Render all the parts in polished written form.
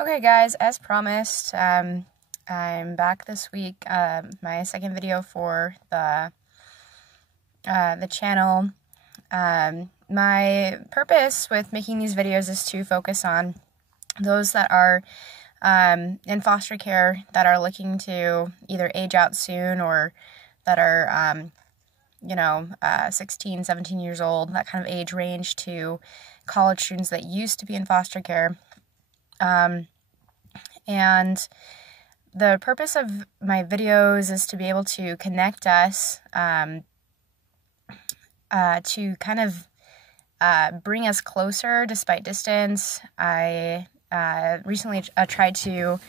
Okay guys, as promised, I'm back this week, my second video for the channel. My purpose with making these videos is to focus on those that are in foster care that are looking to either age out soon or that are 16, 17 years old, that kind of age range, to college students that used to be in foster care. And the purpose of my videos is to be able to connect us, to kind of bring us closer despite distance. I recently tried to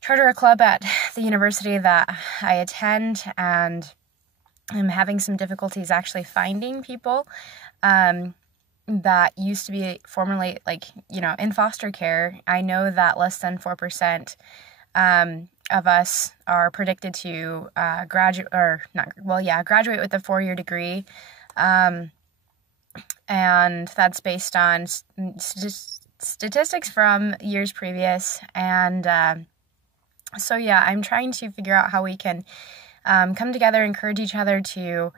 charter a club at the university that I attend, and I'm having some difficulties actually finding people that used to be formerly, in foster care. I know that less than 4% of us are predicted to graduate with a 4-year degree. And that's based on statistics from years previous. And so I'm trying to figure out how we can come together, encourage each other to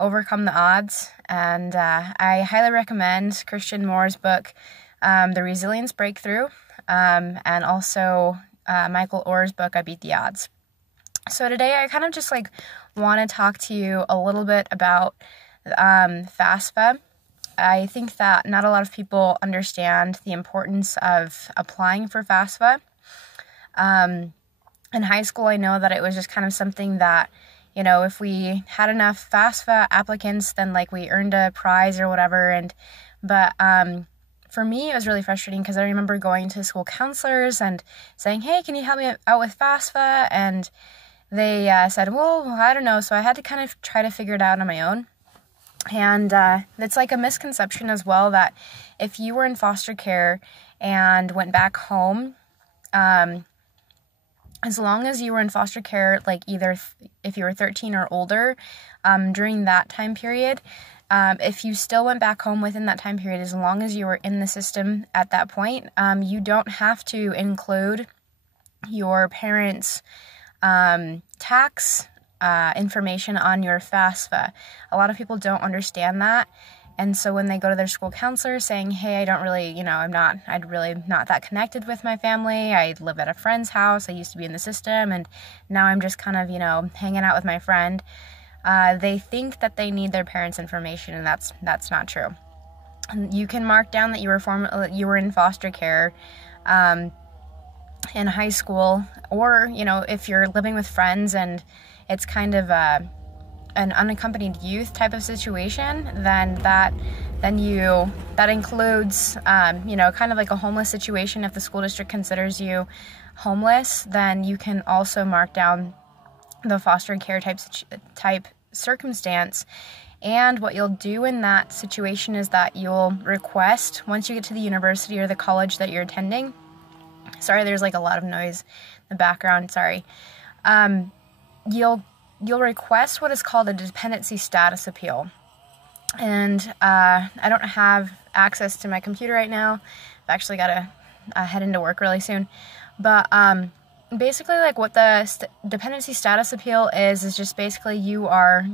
overcome the odds. And I highly recommend Christian Moore's book, The Resilience Breakthrough, and also Michael Orr's book, I Beat the Odds. So today I kind of just want to talk to you a little bit about FAFSA. I think that not a lot of people understand the importance of applying for FAFSA. In high school, I know that it was just kind of something that, if we had enough FAFSA applicants, then we earned a prize or whatever. But for me, it was really frustrating because I remember going to school counselors and saying, hey, can you help me out with FAFSA? And they said, well, I don't know. So I had to kind of try to figure it out on my own. And it's a misconception as well that if you were in foster care and went back home, as long as you were in foster care, either if you were 13 or older, during that time period, if you still went back home within that time period, as long as you were in the system at that point, you don't have to include your parents' tax information on your FAFSA. A lot of people don't understand that. And so when they go to their school counselor saying, hey, I don't really, I'd really not that connected with my family. I live at a friend's house. I used to be in the system, and now I'm just kind of, hanging out with my friend. They think that they need their parents' information, and that's not true. You can mark down that you were in foster care in high school, or, if you're living with friends and it's kind of an unaccompanied youth type of situation, then that includes, kind of like a homeless situation. If the school district considers you homeless, then you can also mark down the foster care type circumstance. And what you'll do in that situation is that you'll request, once you get to the university or the college that you're attending, sorry, there's a lot of noise in the background, sorry, you'll request what is called a dependency status appeal. And I don't have access to my computer right now. I've actually got to head into work really soon. But basically, what the dependency status appeal is just basically you are,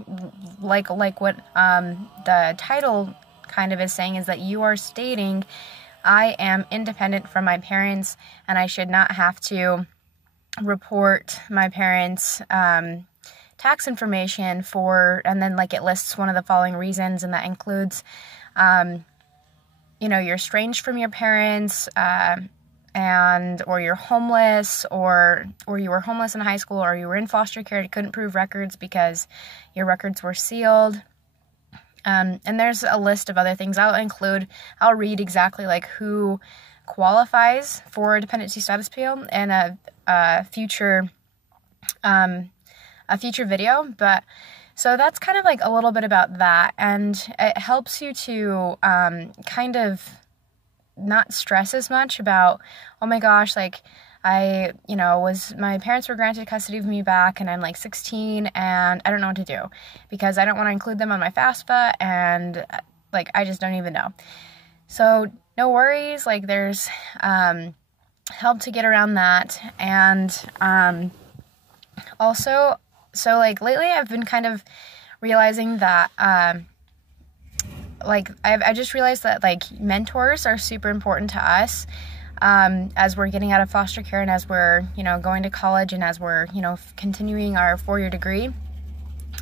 what the title kind of is saying, is that you are stating, I am independent from my parents, and I should not have to report my parents' tax information for, and then it lists one of the following reasons, and that includes, you're estranged from your parents, or you're homeless, or you were homeless in high school, or you were in foster care and couldn't prove records because your records were sealed. And there's a list of other things I'll read exactly who qualifies for a dependency status appeal in a future video. But so that's kind of a little bit about that, and it helps you to kind of not stress as much about, oh my gosh, my parents were granted custody of me back and I'm 16 and I don't know what to do because I don't want to include them on my FAFSA, and I just don't even know. So no worries, there's help to get around that. And also, so like lately I've been kind of realizing that like I just realized that like mentors are super important to us as we're getting out of foster care and as we're, you know, going to college and as we're, you know, continuing our 4-year degree.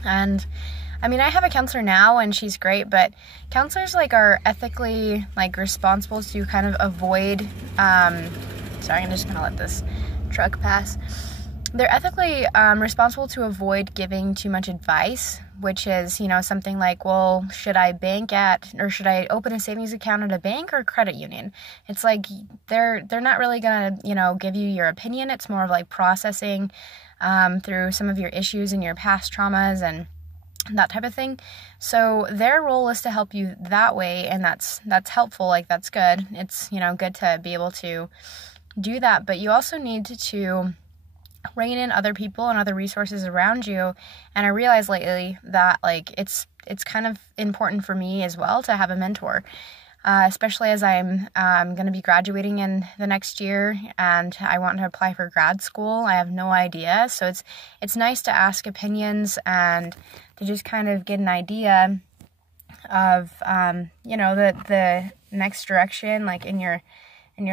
And I mean, I have a counselor now and she's great, but counselors like are ethically like responsible to kind of avoid, sorry, I'm just gonna let this truck pass. They're ethically responsible to avoid giving too much advice, which is, you know, something like, well, should I bank at, or should I open a savings account at a bank or credit union? It's like, they're not really gonna, you know, give you your opinion. It's more of like processing through some of your issues and your past traumas and that type of thing. So their role is to help you that way, and that's helpful. Like, that's good. It's, you know, good to be able to do that, but you also need to rein in other people and other resources around you. And I realized lately that like it's kind of important for me as well to have a mentor, especially as I'm going to be graduating in the next year and I want to apply for grad school. I have no idea, so it's nice to ask opinions and to just kind of get an idea of you know, the next direction like in your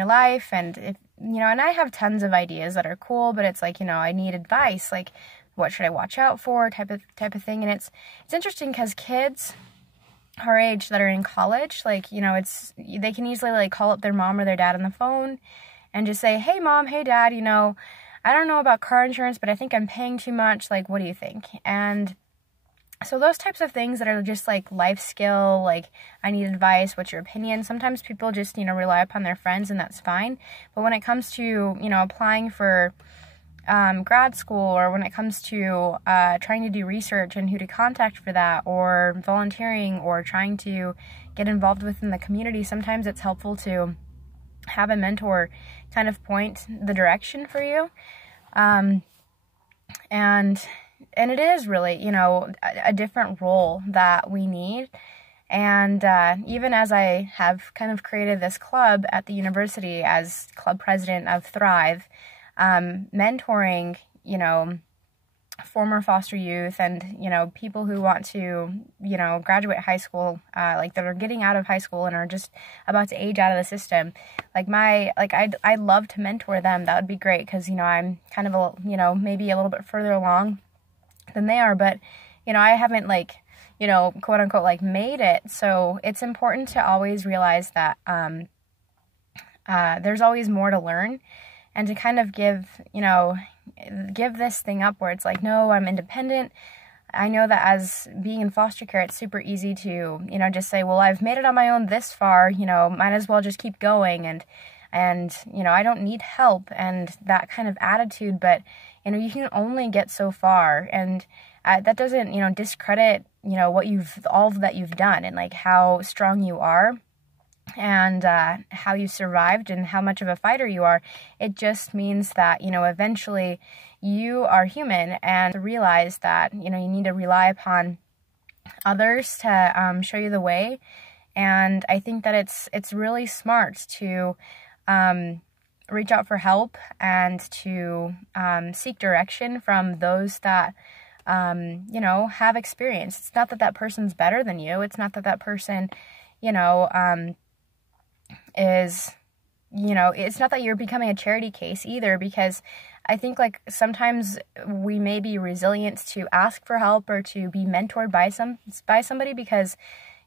life. And if, you know, and I have tons of ideas that are cool, but it's like, you know, I need advice, like what should I watch out for, type of thing. And it's interesting because kids our age that are in college, like, you know, they can easily like call up their mom or their dad on the phone and just say, hey mom, hey dad, you know, I don't know about car insurance, but I think I'm paying too much, like what do you think? And so those types of things that are just like life skill, like I need advice, what's your opinion? Sometimes people just, you know, rely upon their friends and that's fine. But when it comes to, you know, applying for grad school, or when it comes to trying to do research and who to contact for that, or volunteering, or trying to get involved within the community, sometimes it's helpful to have a mentor kind of point the direction for you. And it is really, you know, a different role that we need. And even as I have kind of created this club at the university as club president of Thrive, mentoring, you know, former foster youth and, you know, people who want to, you know, graduate high school, like that are getting out of high school and are just about to age out of the system. Like I'd love to mentor them. That would be great because, you know, I'm kind of, you know, maybe a little bit further along than they are, but, you know, I haven't like, you know, quote unquote, like made it. So it's important to always realize that, there's always more to learn, and to kind of give this thing up where it's like, no, I'm independent. I know that as being in foster care, it's super easy to, you know, just say, well, I've made it on my own this far, you know, might as well just keep going. And, you know, I don't need help, and that kind of attitude, but, you know, you can only get so far, and that doesn't, you know, discredit, you know, all that you've done and like how strong you are and how you survived and how much of a fighter you are. It just means that, you know, eventually you are human, and to realize that, you know, you need to rely upon others to show you the way. And I think that it's really smart to reach out for help and to seek direction from those that, you know, have experience. It's not that that person's better than you. It's not that that person, you know, is, you know, it's not that you're becoming a charity case either, because I think like sometimes we may be resilient to ask for help or to be mentored by somebody because,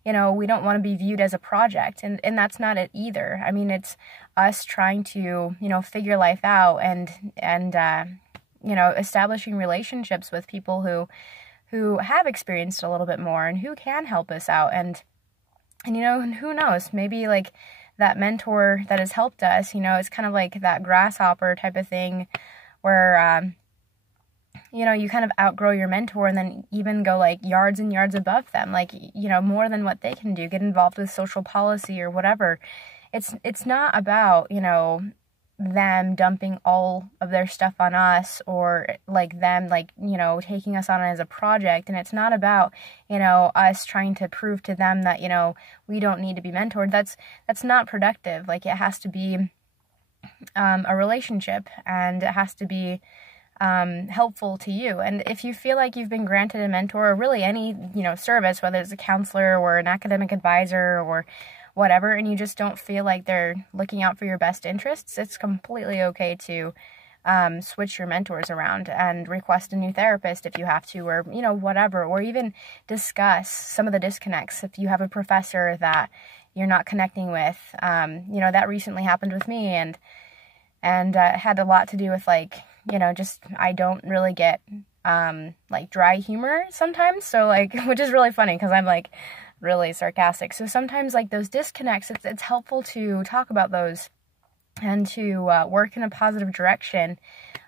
you know, we don't want to be viewed as a project, and that's not it either. I mean, it's us trying to, you know, figure life out and you know, establishing relationships with people who have experienced a little bit more and who can help us out. And you know, who knows, maybe like that mentor that has helped us, you know, it's kind of like that grasshopper type of thing where, you know, you kind of outgrow your mentor and then even go like yards and yards above them, like, you know, more than what they can do, get involved with social policy or whatever. It's not about, you know, them dumping all of their stuff on us, or like them, like, you know, taking us on as a project. And it's not about, you know, us trying to prove to them that, you know, we don't need to be mentored. That's not productive. Like, it has to be, a relationship, and it has to be helpful to you. And if you feel like you've been granted a mentor, or really any, service, whether it's a counselor or an academic advisor or whatever, and you just don't feel like they're looking out for your best interests, it's completely okay to switch your mentors around and request a new therapist if you have to, or, whatever, or even discuss some of the disconnects. If you have a professor that you're not connecting with, that recently happened with me, and it had a lot to do with, just, I don't really get, dry humor sometimes, so, which is really funny, because I'm, really sarcastic, so sometimes, those disconnects, it's helpful to talk about those, and to work in a positive direction,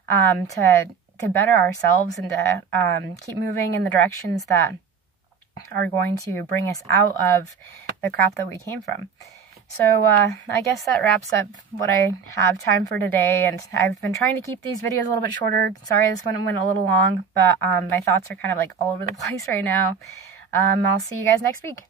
to better ourselves, and to keep moving in the directions that are going to bring us out of the crap that we came from. So I guess that wraps up what I have time for today, and I've been trying to keep these videos a little bit shorter. Sorry this one went a little long, but my thoughts are kind of all over the place right now. I'll see you guys next week.